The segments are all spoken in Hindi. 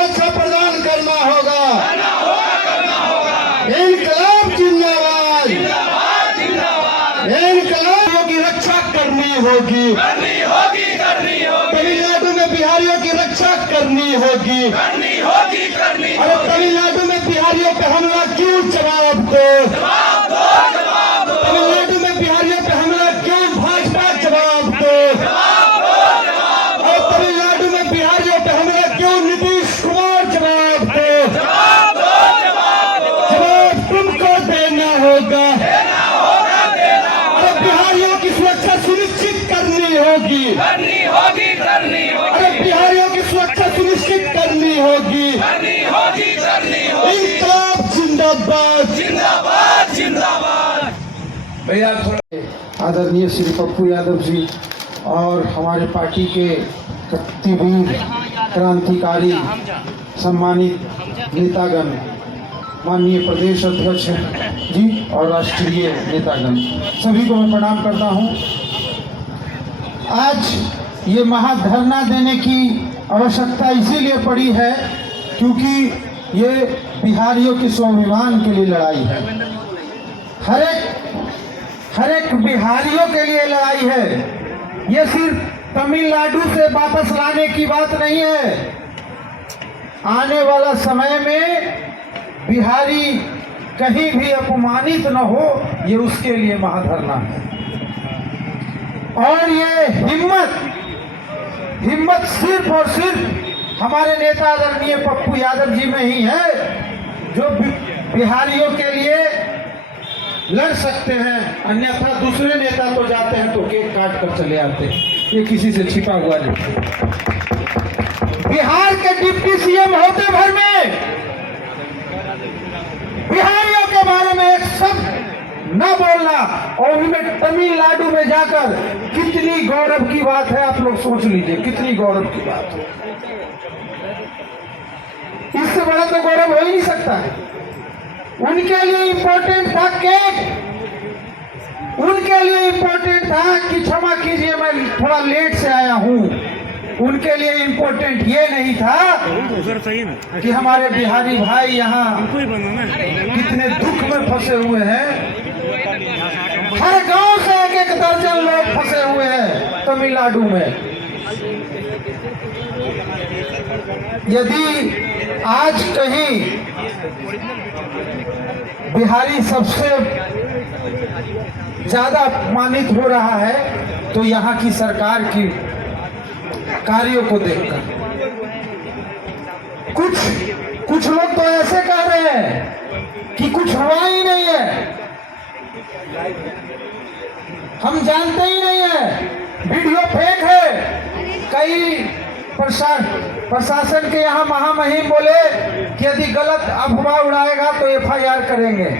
सुरक्षा प्रदान करना होगा। इनकलाब जिंदाबाद, इनकलाबियों की रक्षा करनी होगी। तमिलनाडु में बिहारियों की रक्षा करनी होगी। अरे तमिलनाडु में बिहारियों पे हमला क्यों? जवाब दो। तमिलनाडु में बिहारियों पे हमला क्यों? भाजपा जवाब दो। और तमिलनाडु में बिहारियों पे हमला क्यों? नीतीश कुमार जवाब दो। जवाब तुमको देना होगा। अरे बिहारियों की सुरक्षा सुनिश्चित करनी होगी। अरे बिहारियों की सुरक्षा सुनिश्चित करनी होगी। इनकलाब जिंदाबाद, जिंदाबाद, जिंदाबाद। भैया थोड़ा आदरणीय श्री पप्पू यादव जी और हमारे पार्टी के क्रांतिवीर, क्रांतिकारी, सम्मानित नेतागण, माननीय प्रदेश अध्यक्ष जी और राष्ट्रीय नेतागण, सभी को मैं प्रणाम करता हूं। आज ये महाधरना देने की आवश्यकता इसीलिए पड़ी है क्योंकि ये बिहारियों के स्वाभिमान के लिए लड़ाई है। हर एक बिहारियों के लिए लड़ाई है। ये सिर्फ तमिलनाडु से वापस लाने की बात नहीं है। आने वाला समय में बिहारी कहीं भी अपमानित न हो, ये उसके लिए महाधरना है। और ये हिम्मत सिर्फ और सिर्फ हमारे नेता आदरणीय पप्पू यादव जी में ही है, जो बिहारियों के लिए लड़ सकते हैं। अन्यथा दूसरे नेता तो जाते हैं तो केक काट कर चले आते हैं, ये किसी से छिपा हुआ नहीं। बिहार के डिप्टी सीएम होते भर में बिहारियों के बारे में एक शब्द न बोलना, और उनमें तमिलनाडु में जाकर कितनी गौरव की बात है। आप लोग सोच लीजिए कितनी गौरव की बात है। इससे बड़ा तो गौरव हो ही नहीं सकता है। उनके लिए इम्पोर्टेंट था केक, उनके लिए इम्पोर्टेंट था कि क्षमा कीजिए मैं थोड़ा लेट से आया हूं। उनके लिए इम्पोर्टेंट ये नहीं था कि हमारे बिहारी भाई यहाँ कितने दुख में फंसे हुए हैं। हर गांव से एक दर्जन लोग फंसे हुए हैं तमिलनाडु में। यदि आज कहीं बिहारी सबसे ज्यादा अपमानित हो रहा है तो यहाँ की सरकार की कार्यों को देखकर। कुछ लोग तो ऐसे कह रहे हैं कि कुछ हुआ ही नहीं है, हम जानते ही नहीं है, वीडियो फेक है। कई प्रशासन के यहाँ महामहिम बोले कि यदि गलत अफवाह उड़ाएगा तो एफआईआर करेंगे।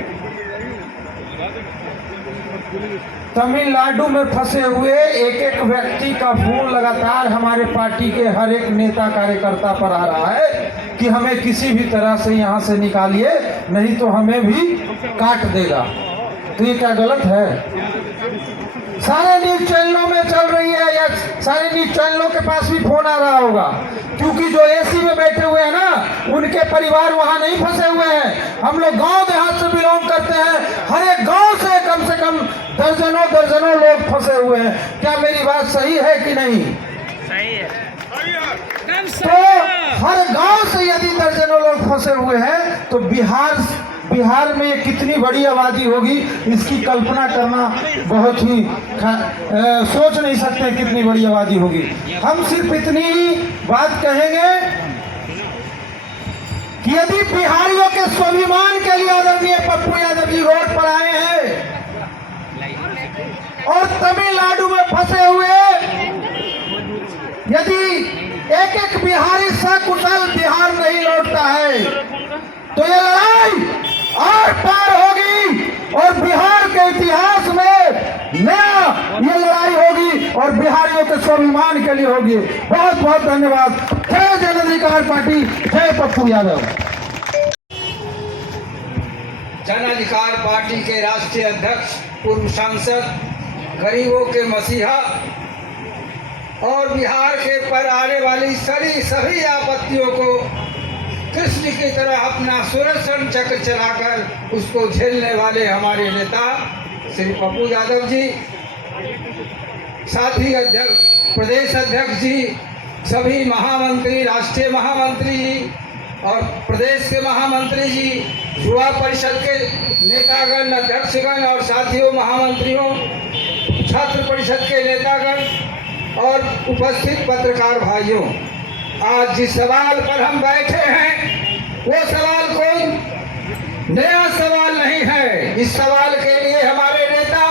तमिलनाडु में फंसे हुए एक एक व्यक्ति का फोन लगातार हमारे पार्टी के हर एक नेता कार्यकर्ता पर आ रहा है कि हमें किसी भी तरह से यहाँ से निकालिए, नहीं तो हमें भी काट देगा। तो ये क्या गलत है? सारे न्यूज चैनलों में चल रही है, या सारे न्यूज चैनलों के पास भी फोन आ रहा होगा, क्योंकि जो एसी में बैठे हुए हैं ना, उनके परिवार वहां नहीं फंसे हुए हैं। हम लोग गांव देहात से बिलोंग करते हैं, हर एक गांव से कम दर्जनों लोग फंसे हुए हैं। क्या मेरी बात सही है कि नहीं? सही है। तो हर गांव से यदि दर्जनों लोग फंसे हुए हैं तो बिहार में कितनी बड़ी आबादी होगी, इसकी कल्पना करना बहुत ही सोच नहीं सकते कितनी बड़ी आबादी होगी। हम सिर्फ इतनी ही बात कहेंगे कि यदि बिहारियों के स्वाभिमान के लिए आदरणीय पप्पू यादव जी रोड पर आए हैं और तमिलनाडु में फंसे हुए यदि एक एक बिहारी सकुशल बिहार नहीं लौटता है तो ये लड़ाई आर पार होगी और बिहार के इतिहास में नया ये लड़ाई होगी और बिहारियों के स्वाभिमान के लिए होगी। बहुत बहुत धन्यवाद। जय जन अधिकार पार्टी, जय पप्पू यादव। जन अधिकार पार्टी के राष्ट्रीय अध्यक्ष, पूर्व सांसद, गरीबों के मसीहा और बिहार के पर आने वाली सभी आपत्तियों को कृष्ण की तरह अपना सुदर्शन चक्र चलाकर उसको झेलने वाले हमारे नेता श्री पप्पू यादव जी, साथी अध्यक्ष, प्रदेश अध्यक्ष जी, सभी महामंत्री, राष्ट्रीय महामंत्री जी और प्रदेश के महामंत्री जी, युवा परिषद के नेतागण, अध्यक्षगण और साथियों महामंत्रियों, छात्र परिषद के नेतागण और उपस्थित पत्रकार भाइयों, आज जिस सवाल पर हम बैठे हैं वो सवाल कोई नया सवाल नहीं है। इस सवाल के लिए हमारे नेता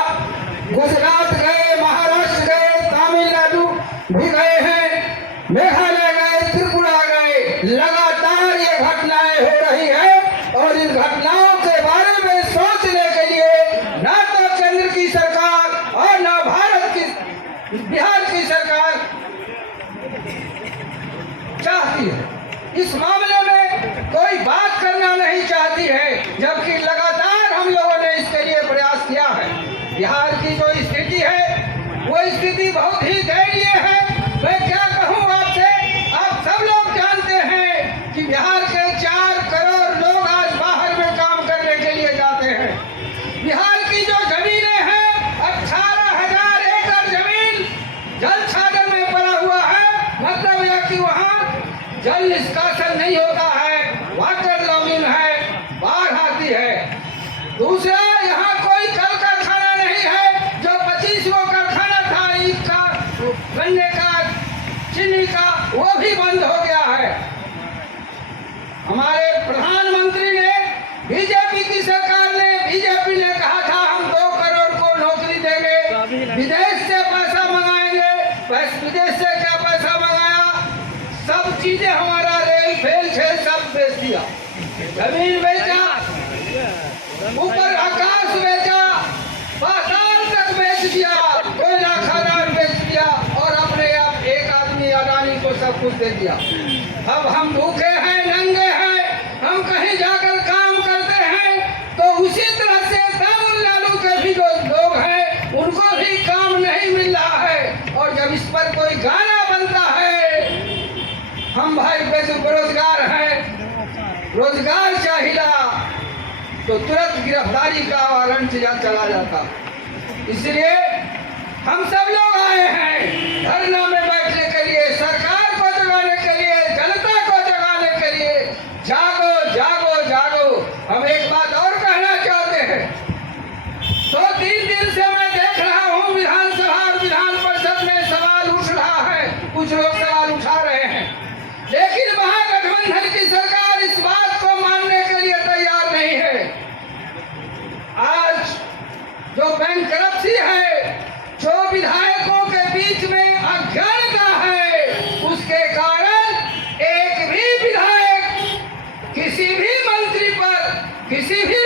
गुजरात गए, महाराष्ट्र गए, तमिलनाडु भी गए हैं, मेघालय गए, त्रिपुरा गए। लगातार ये घटनाएं हो रही है और इन घटनाओं के बारे में सोचने के लिए ना तो केंद्र की सरकार और ना भारत की, बिहार की सरकार चाहती है। इस मामले में कोई बात करना नहीं चाहती है, जबकि लगातार हम लोगों ने इसके लिए प्रयास किया है। बिहार की जो स्थिति है वो स्थिति बहुत ही दयनीय है। मैं क्या कहूँ आपसे, आप सब लोग जानते हैं कि बिहार के 4 करोड़ लोग आज बाहर में काम करने के लिए जाते हैं। बिहार की जो जमीनें हैं, 18,000 एकड़ जमीन जल छाजन में पड़ा हुआ है। मतलब यह कि वहाँ जल निष्कासन नहीं होता है, वाटर लॉगिंग है, बाढ़ आती है। दूसरा, यहाँ कोई कल कारखाना नहीं है। जो 25 गो कारखाना था ईख का, गन्ने का, चीनी का, वो भी बंद हो गया है। हमारे प्रधानमंत्री ने, बीजेपी की सरकार ने, बीजेपी ने कहा था हम 2 करोड़ को नौकरी देंगे, विदेश से पैसा मंगाएंगे। विदेश से क्या पैसा मंगाया? सब चीजें, हमारा रेल फेल छे सब बेच दिया, जमीन बेचा, ऊपर आकाश बेचा, पाताल तक बेच दिया, कोयला खदान बेच दिया और अपने आप एक आदमी अडानी को सब कुछ दे दिया। अब हम भूखे हैं, नंगे हैं, हम कहीं जाकर काम करते हैं तो उसी तरह से तमिलनाडु के भी जो लोग हैं उनको भी काम नहीं मिल रहा है। और जब इस पर कोई गाना बनता है, हम भाई बेरोजगार हैं, रोजगार चाहिए, तो तुरंत गिरफ्तारी का वारंट चला जाता। इसलिए हम सब लोग आए हैं धरना में बैठने के लिए, सरकार को जगाने के लिए, जनता को जगाने के लिए। जागो जागो जागो। हम एक बात और कहना चाहते हैं। 2-3 दिन से मैं देख रहा हूँ विधानसभा और विधान परिषद में सवाल उठ रहा है, कुछ लोग सवाल उठा रहे हैं, लेकिन महागठबंधन की सरकार इस बात को मानने के लिए तैयार नहीं है। आज जो बैंकरप्सी है, जो विधायकों के बीच में अज्ञानता है, उसके कारण एक भी विधायक किसी भी मंत्री पर, किसी भी